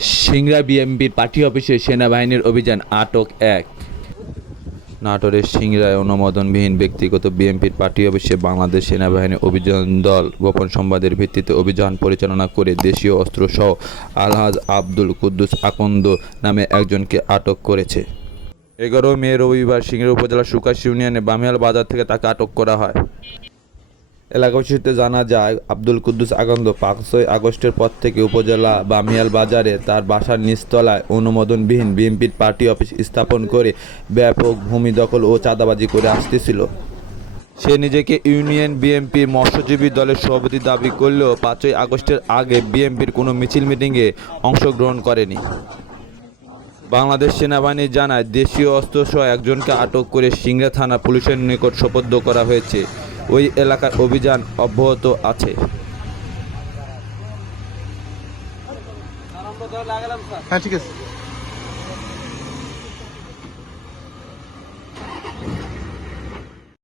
সিংড়া বিএমপির পার্টি অফিসে সেনাবাহিনীর অভিযান আটক এক। নাটোরের সিংড়ায় অনুমোদনবিহীন ব্যক্তিগত বিএনপির পার্টি অফিসে বাংলাদেশ সেনাবাহিনী অভিযান দল গোপন সংবাদের ভিত্তিতে অভিযান পরিচালনা করে দেশীয় অস্ত্রসহ আলহাজ আব্দুল কুদ্দুস আকন্দ নামে একজনকে আটক করেছে। এগারো মে রবিবার সিংড়া উপজেলার সুকাশ ইউনিয়নে বামিয়াল বাজার থেকে তাকে আটক করা হয়। এলাকাবাসীতে জানা যায়, আব্দুল কুদ্দুস আগন্দ পাঁচই আগস্টের পর থেকে উপজেলা বামিয়াল বাজারে তার বাসার নিচতলায় অনুমোদনবিহীন বিএনপির পার্টি অফিস স্থাপন করে ব্যাপক ভূমি দখল ও চাঁদাবাজি করে আসতেছিল। সে নিজেকে ইউনিয়ন বিএনপির মৎস্যজীবী দলের সভাপতি দাবি করলেও পাঁচই আগস্টের আগে বিএনপির কোনো মিছিল মিটিংয়ে অংশগ্রহণ করেনি। বাংলাদেশ সেনাবাহিনী জানায়, দেশীয় অস্ত্রসহ একজনকে আটক করে সিংড়া থানা পুলিশের নিকট সোপর্দ করা হয়েছে। ওই এলাকার অভিযান অব্যাহত আছে। হ্যাঁ ঠিক আছে।